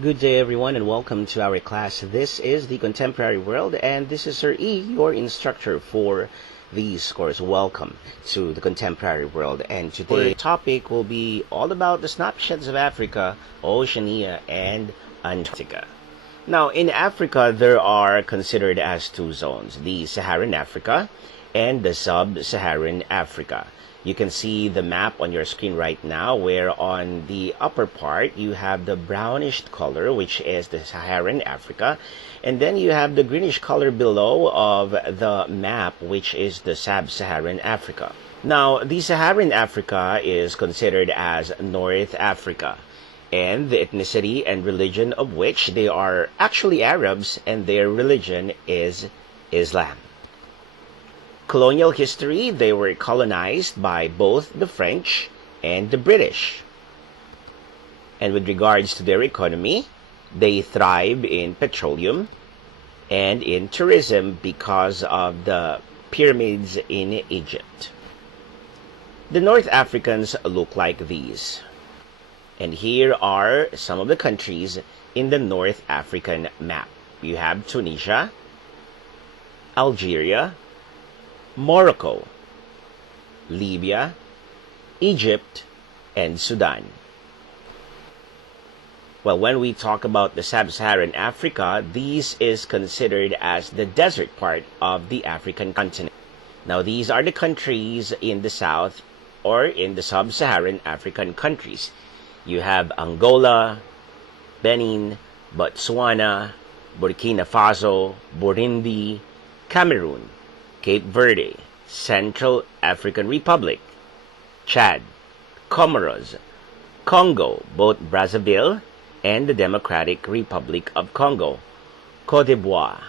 Good day, everyone, and welcome to our class. This is the Contemporary World, and this is Sir E, your instructor for these course. Welcome to the Contemporary World, and today's topic will be all about the snapshots of Africa, Oceania, and Antarctica. Now, in Africa, there are considered as two zones, the Saharan Africa and the Sub-Saharan Africa. You can see the map on your screen right now, where on the upper part you have the brownish color, which is the Saharan Africa, and then you have the greenish color below of the map, which is the Sub-Saharan Africa. Now, the Saharan Africa is considered as North Africa, and the ethnicity and religion of which they are actually Arabs, and their religion is Islam. Colonial history, they were colonized by both the French and the British. And with regards to their economy, they thrive in petroleum and in tourism because of the pyramids in Egypt. The North Africans look like these. And here are some of the countries in the North African map. You have Tunisia, Algeria, Morocco, Libya, Egypt, and Sudan. Well, when we talk about the Sub-Saharan Africa, this is considered as the desert part of the African continent. Now, these are the countries in the south or in the Sub-Saharan African countries. You have Angola, Benin, Botswana, Burkina Faso, Burundi, Cameroon, Cape Verde, Central African Republic, Chad, Comoros, Congo, both Brazzaville and the Democratic Republic of Congo, Cote d'Ivoire,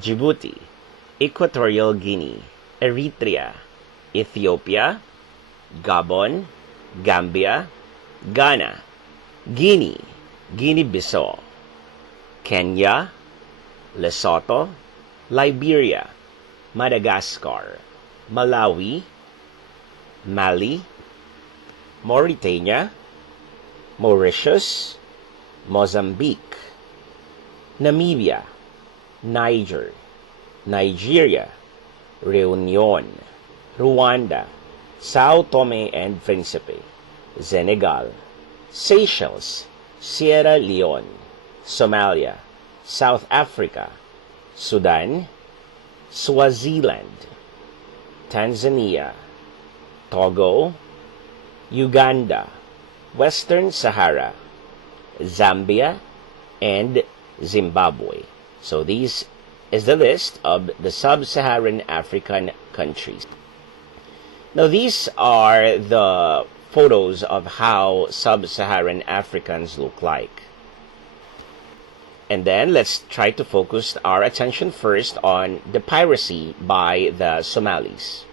Djibouti, Equatorial Guinea, Eritrea, Ethiopia, Gabon, Gambia, Ghana, Guinea, Guinea-Bissau, Kenya, Lesotho, Liberia, Madagascar, Malawi, Mali, Mauritania, Mauritius, Mozambique, Namibia, Niger, Nigeria, Reunion, Rwanda, Sao Tome and Principe, Senegal, Seychelles, Sierra Leone, Somalia, South Africa, Sudan, Swaziland, Tanzania, Togo, Uganda, Western Sahara, Zambia, and Zimbabwe. So this is the list of the Sub-Saharan African countries. Now, these are the photos of how Sub-Saharan Africans look like. And then let's try to focus our attention first on the piracy by the Somalis.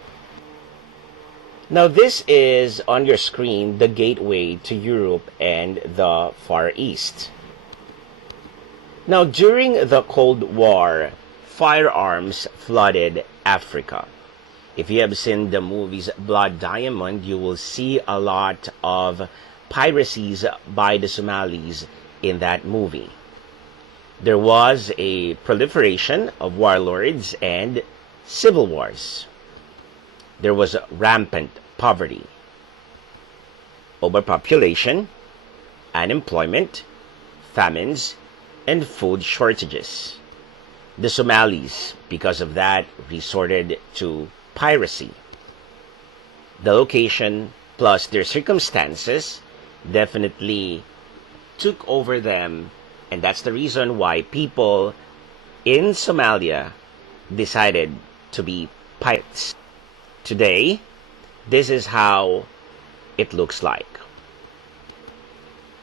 Now, this is on your screen the gateway to Europe and the Far East. Now, during the Cold War, firearms flooded Africa. If you have seen the movies Blood Diamond, you will see a lot of piracies by the Somalis in that movie. There was a proliferation of warlords and civil wars. There was rampant poverty, overpopulation, unemployment, famines, and food shortages. The Somalis, because of that, resorted to piracy. The location plus their circumstances definitely took over them, and that's the reason why people in Somalia decided to be pirates. Today, this is how it looks like.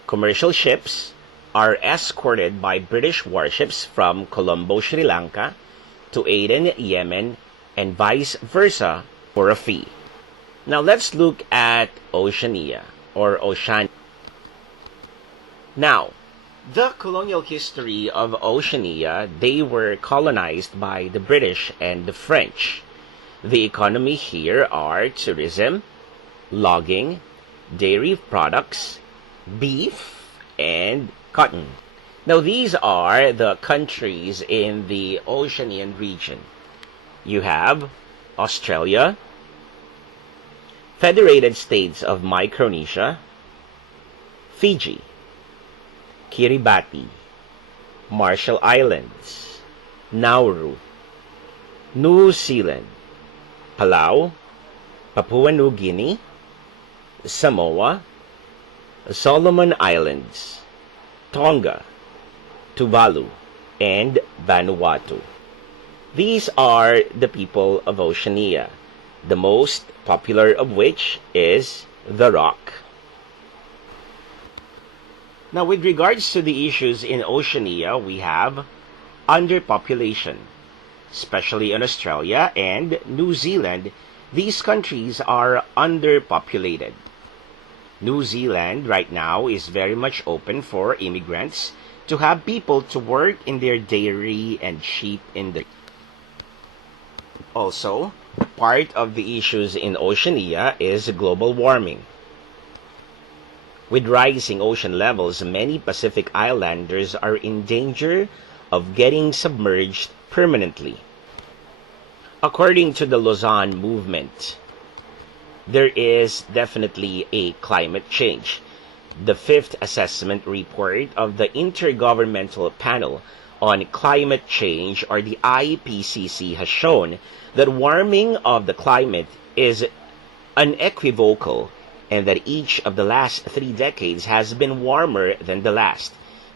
Commercial ships are escorted by British warships from Colombo, Sri Lanka to Aden, Yemen, and vice versa for a fee. Now let's look at Oceania or Oceania. Now, the colonial history of Oceania, they were colonized by the British and the French. The economy here are tourism, logging, dairy products, beef, and cotton. Now, these are the countries in the Oceanian region. You have Australia, Federated States of Micronesia, Fiji, Kiribati, Marshall Islands, Nauru, New Zealand, Palau, Papua New Guinea, Samoa, Solomon Islands, Tonga, Tuvalu, and Vanuatu. These are the people of Oceania, the most popular of which is the rock. Now, with regards to the issues in Oceania, we have underpopulation, especially in Australia and New Zealand. These countries are underpopulated. New Zealand right now is very much open for immigrants to have people to work in their dairy and sheep industry. Also, part of the issues in Oceania is global warming. With rising ocean levels, many Pacific Islanders are in danger of getting submerged permanently. According to the Lausanne movement, there is definitely a climate change. The fifth assessment report of the Intergovernmental Panel on Climate Change, or the IPCC, has shown that warming of the climate is unequivocal and that each of the last 3 decades has been warmer than the last.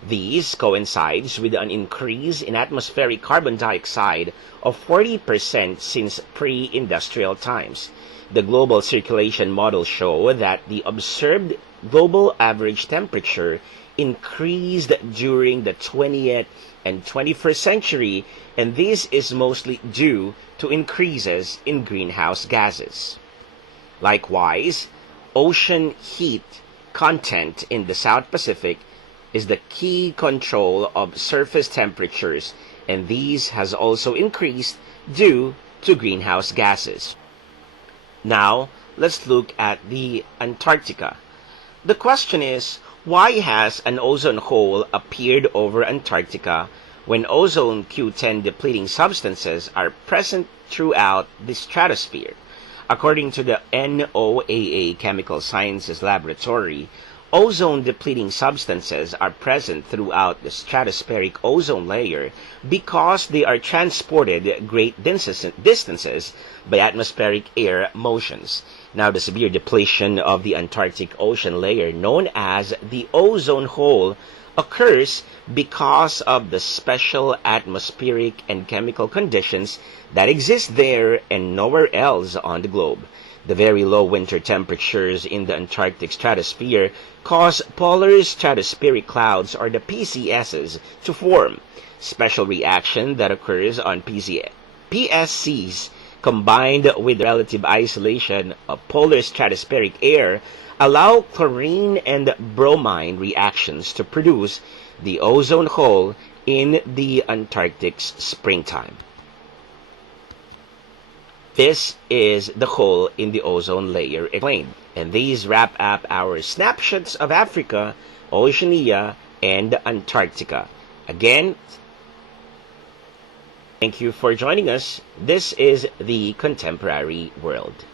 These coincides with an increase in atmospheric carbon dioxide of 40% since pre-industrial times. The global circulation models show that the observed global average temperature increased during the 20th and 21st century, and this is mostly due to increases in greenhouse gases. Likewise, ocean heat content in the South Pacific is the key control of surface temperatures, and these has also increased due to greenhouse gases. Now, let's look at the Antarctica. The question is, why has an ozone hole appeared over Antarctica when ozone Q10 depleting substances are present throughout the stratosphere? According to the NOAA Chemical Sciences Laboratory, ozone depleting substances are present throughout the stratospheric ozone layer because they are transported great distances by atmospheric air motions. Now, the severe depletion of the Antarctic ocean layer, known as the ozone hole, occurs because of the special atmospheric and chemical conditions that exist there and nowhere else on the globe. The very low winter temperatures in the Antarctic stratosphere cause polar stratospheric clouds, or the PCSs, to form. Special reaction that occurs on PSCs combined with the relative isolation of polar stratospheric air allow chlorine and bromine reactions to produce the ozone hole in the Antarctic's springtime. This is the hole in the ozone layer explained. And these wrap up our snapshots of Africa, Oceania, and Antarctica. Again, thank you for joining us. This is the Contemporary World.